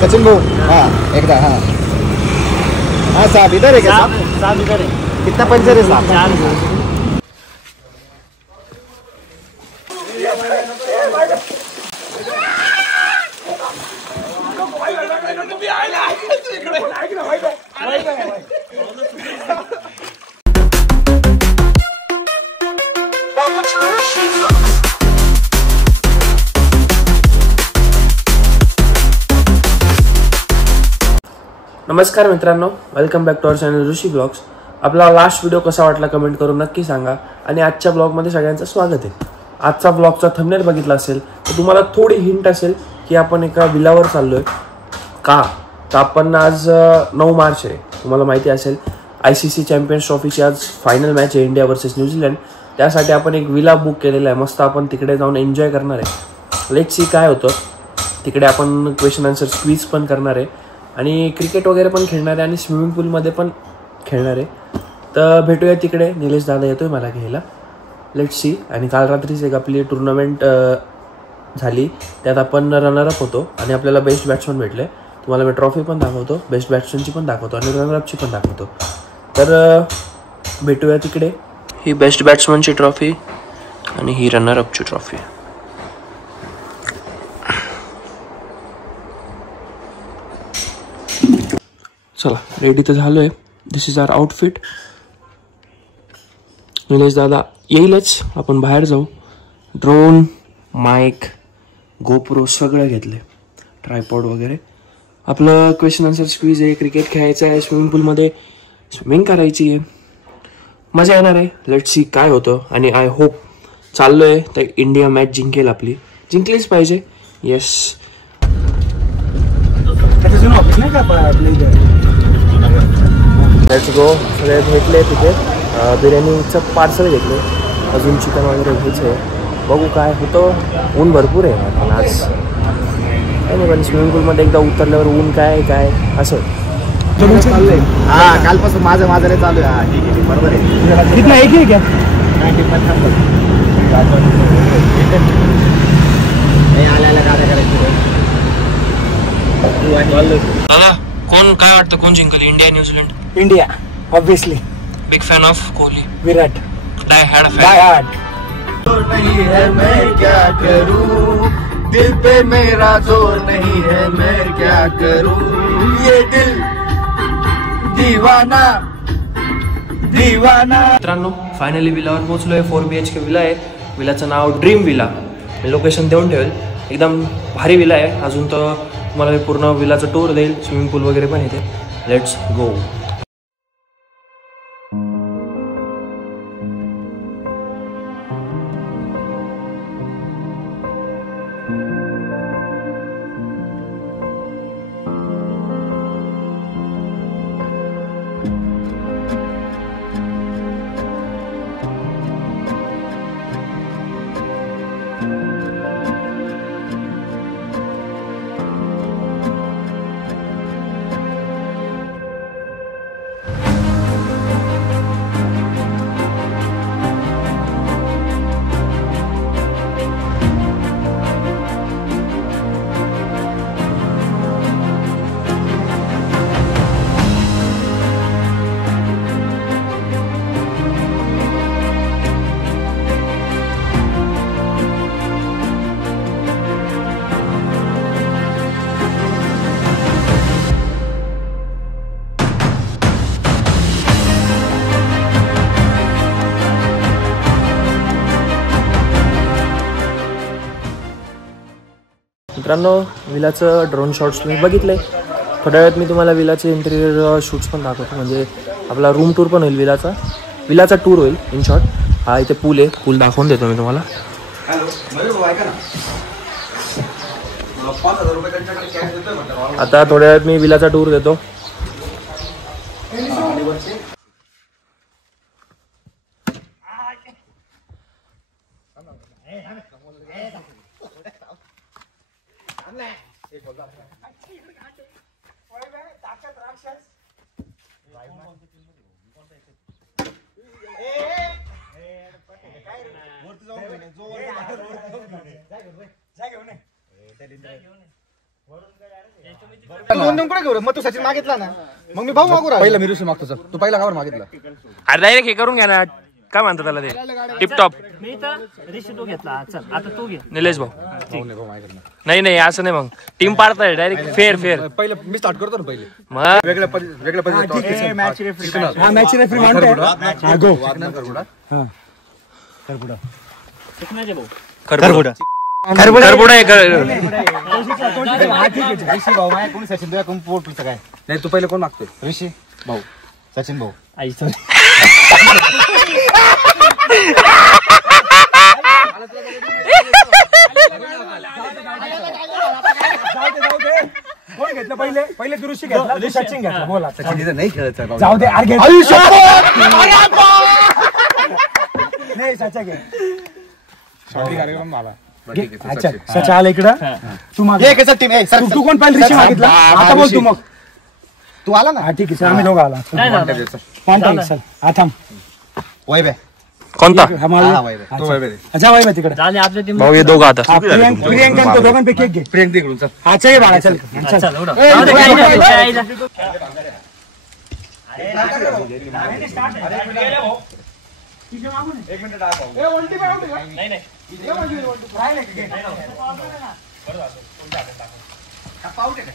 सचिन भाऊ हाँ एकदा हाँ हाँ साहब इधर है क्या साहब इधर है। कितना पंचर है साहब? 4 नमस्कार मित्रांनो, welcome back to our channel Rishi blogs. आपला लास्ट व्हिडिओ कसा वाटला कमेंट करून नक्की सांगा. आणि आजच्या ब्लॉगमध्ये सगळ्यांचं स्वागत आहे. आजचा ब्लॉगचा थंबनेल बघितला असेल तर तुम्हाला थोडी हिंट असेल की आपण एका विलावर चाललोय का. तर आपण आज 9 मार्च आहे, तुम्हाला माहिती असेल ICC चॅम्पियन्स ट्रॉफीची आज फायनल मॅच आहे इंडिया वर्सेस न्यूझीलंड. त्यासाठी आपण एक विला बुक केलेला आहे. मस्त आपण तिकडे जाऊन एन्जॉय करणार आहे. लेट्स सी काय होतं. तिकडे आपण क्वेश्चन आन्सर क्विज पण करणार आहे आणि क्रिकेट वगैरे पण खेळणार आहे आणि स्विमिंग पूलमध्ये पण खेळणार आहे. तर भेटूया तिकडे. निलेश दादा येतोय मला घ्यायला. Let's see. आणि काल रात्रीच एक आपली टुर्नामेंट झाली, त्यात आपण रनरअप होतो आणि आपल्याला बेस्ट बॅट्समन भेटले. तुम्हाला मी ट्रॉफी पण दाखवतो, बेस्ट बॅट्समनची पण दाखवतो आणि रनरअपची पण दाखवतो. तर भेटूया तिकडे. ही बेस्ट बॅट्समनची ट्रॉफी आणि ही रनरअपची ट्रॉफी. चला रेडी तर झालोय. दिस इज आवर आउटफिट. निलेश दादा येईलच, आपण बाहेर जाऊ. ड्रोन, माईक, गोप्रो सगळं घेतले, ट्रायपॉड वगैरे. आपलं क्वेश्चन आन्सर क्विज आहे, क्रिकेट खेळायचं आहे, स्विमिंग पूलमध्ये स्विमिंग करायची आहे, मजा येणार आहे. लेट्स सी काय होतं. आणि आय होप चाललोय तर इंडिया मॅच जिंकेल, आपली जिंकलीच पाहिजे. येस. Let's go. सगळे भेटले तिथे. बिर्याणीचं पार्सल घेतले, अजून चिकन वगैरे घ्यायचं आहे. बघू काय होतं. ऊन भरपूर आहे पण आज काय नाही. पण स्विमिंग पूलमध्ये एकदा उतरल्यावर ऊन काय काय असं चाललंय. हा कालपासून माझं नाही चालू आहे. हा ठीक आहे बरोबर आहे. कितना एक ही है क्या? आल्याला गाड्या करायची. दादा कोण काय वाटतं कोण जिंकल, India New Zealand? India obviously. Big fan of Kohli, Virat die hard fan. By heart. नहीं है मैं क्या करूं, दिल पे मेरा जोर नहीं है मैं क्या करूं, ये दिल दीवाना दीवाना. मित्रांनो फायनली विलावर पोहोचलोय. 4 BHK विला आहे. विलाचं नाव ड्रीम विला. मी लोकेशन देऊन ठेवेल. एकदम भारी विला आहे. अजून तर तुम्हाला मी पूर्ण विलाचं टूर देईल. स्विमिंग पूल वगैरे पण येते. Let's go. मित्रांनो विलाचं ड्रोन शॉट्स तुम्ही बघितले. थोड्या वेळात मी तुम्हाला विलाचे इंटेरियर शूट्स पण दाखवतो. म्हणजे आपला रूम टूर पण होईल, विलाचा टूर होईल इन शॉर्ट. हा इथे पूल आहे, पूल दाखवून देतो मी तुम्हाला. आता थोड्या वेळात मी विलाचा टूर देतो. कुठे घेऊ मग तू सचिन मागितला ना मग मी भाऊ मागू पहिला मी ऋषी मागतो सर तू पहिला कावर मागितला अरे डायरेक्ट हे करून घ्या ना काय म्हणतात त्याला ते टिपटॉप मी तर ऋषी तू घेतला चल आता तू घे निलेश भाऊ नाही असं नाही मग टीम पाडताय डायरेक्ट फेर पहिलं मी स्टार्ट करतो ना पहिले मग वेगळ्या पद्धतीने मॅच रेफरी हा मॅच रेफरी मानतो हा गो सुकण्याचे भाऊ खरबुडा आहे ऋषी भाऊ माय कोणी सचिन तुझ्या कोण पोट काय नाही तू पहिले कोण मागतोय ऋषी भाऊ सचिन भाऊ आई कोण घेतलं पहिले तू ऋषी घेतला सचिन घेतला बोला सचिन नाही खेळत जाऊ दे अरे नाही सचा घे कार्यक्रम झाला अच्छा सचा आला इकडं तू तू कोण पहिले ऋषी मागितला आता बोल तू मग तू आला ना ठीक आहे आम्ही दोघं आला कॉन्टॅक्ट चल हा थांब वैभे कोणता अच्छा वैभे तिकडे आपल्या टीम भाऊ हे दोघं आता प्रियंका तो दोघांपैकी एक घे प्रियंक तिकडून चल अच्छा ये बाळा चल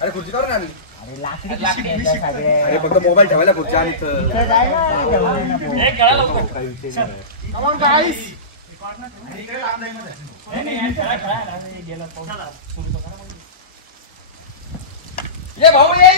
अरे खुर्ची करू ना अरे फक्त मोबाईल ठेवायला खुर्ची आणि ये भाऊ ये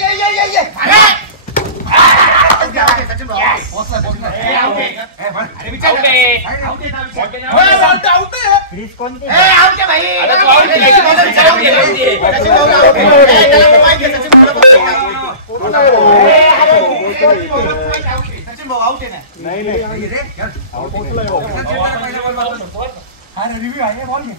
रिव्ह्यू आहे बॉल घे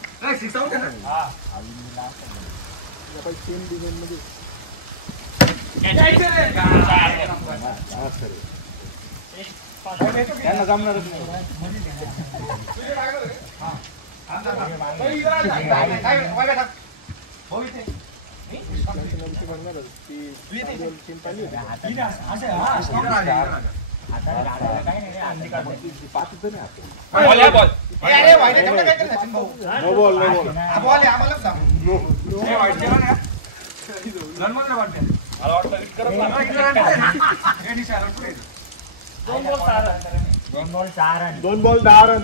दोन बॉल 10 रन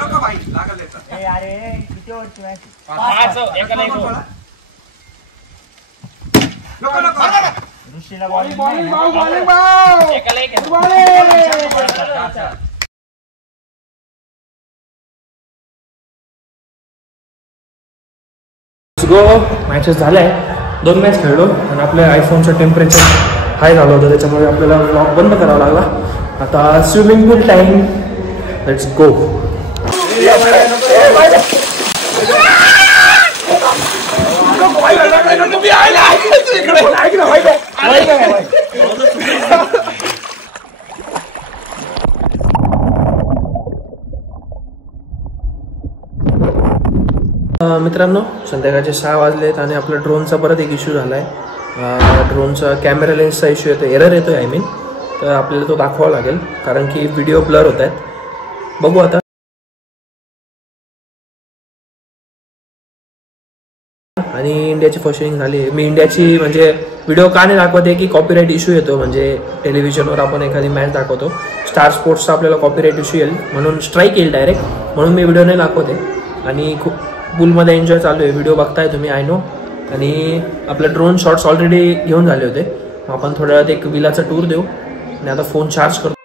नको भाई लागल अरे किती ओव्हरची मॅच ऋषीला गो मॅचेस झाल्या 2 मॅच खेळलो आणि आपल्या आयफोनचं टेम्परेचर हाय झालं होतं त्याच्यामुळे आपल्याला ब्लॉग बंद करावा लागला आता swimming pool time let's go मित्रांनो संध्याकाळचे 6 वाजलेत आणि आपल्या ड्रोनचा परत एक इश्यू झाला आहे ड्रोनचा कॅमेरा लेन्सचा इश्यू येतो एरर येतो आय मीन तर आपल्याला तो दाखवावा लागेल कारण की व्हिडिओ ब्लर होत आहेत बघू आता आणि इंडियाची फर्स्ट इनिंग झाली मी इंडियाची म्हणजे व्हिडिओ का नाही दाखवते की कॉपीराईट इश्यू येतो म्हणजे टेलिव्हिजनवर आपण एखादी मॅच दाखवतो स्टार स्पोर्ट्सचा आपल्याला कॉपीराईट इश्यू येईल म्हणून स्ट्राईक येईल डायरेक्ट म्हणून मी व्हिडिओ नाही दाखवते आणि खूप पूलमध्ये एन्जॉय चालू आहे व्हिडिओ बघताय तुम्ही आय नो आणि आपले ड्रोन शॉट्स ऑलरेडी घेऊन झाले होते मग आपण थोड्या वेळात एक विलाचा टूर देऊ आणि आता फोन चार्ज करतो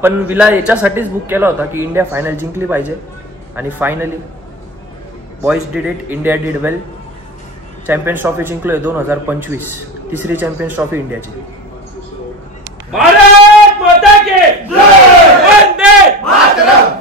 आपण विला याच्यासाठीच बुक केला होता की इंडिया फायनल जिंकली पाहिजे आणि finally boys did it, India did well. Champions Trophy जिंकलोय 2025, तिसरी चॅम्पियन्स ट्रॉफी इंडियाची. भारत माता की जय, वंदे मातरम.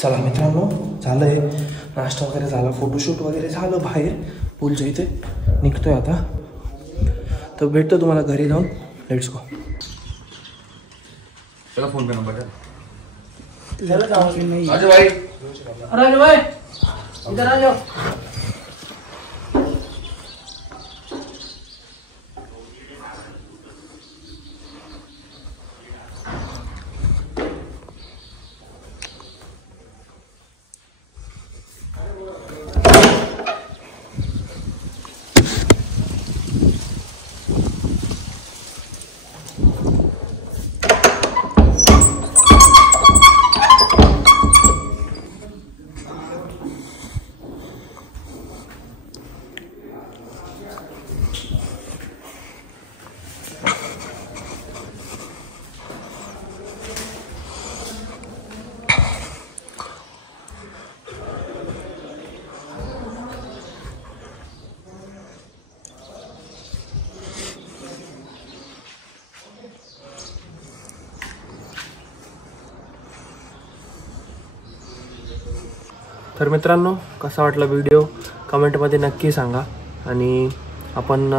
चला मित्रांनो, झालंय नाश्ता वगैरे झाला, फोटोशूट वगैरे झालं, बाहेर पूलच्या इथे निघतोय आता. तर भेटतो तुम्हाला घरी जाऊन. Let's go. चला फोन पे नंबर राजू भाई इधर आ जाओ. तर मित्रांनो, कसा वाटला व्हिडिओ कमेंटमध्ये नक्की सांगा. आणि आपण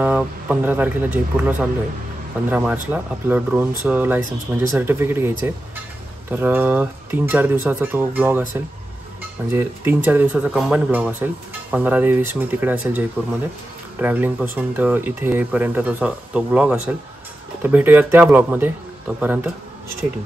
15 तारखेला जयपूरला चाललो आहे. 15 मार्चला आपलं ड्रोनचं लायसन्स म्हणजे सर्टिफिकेट घ्यायचं आहे. तर 3-4 दिवसाचा तो ब्लॉग असेल, म्हणजे 3-4 दिवसाचा कंबाईन ब्लॉग असेल. 15 ते 20 मी तिकडे असेल जयपूरमध्ये, ट्रॅव्हलिंगपासून तर इथे येईपर्यंत तो ब्लॉग असेल. तर भेटूया त्या ब्लॉगमध्ये. तोपर्यंत स्टे ट्यून.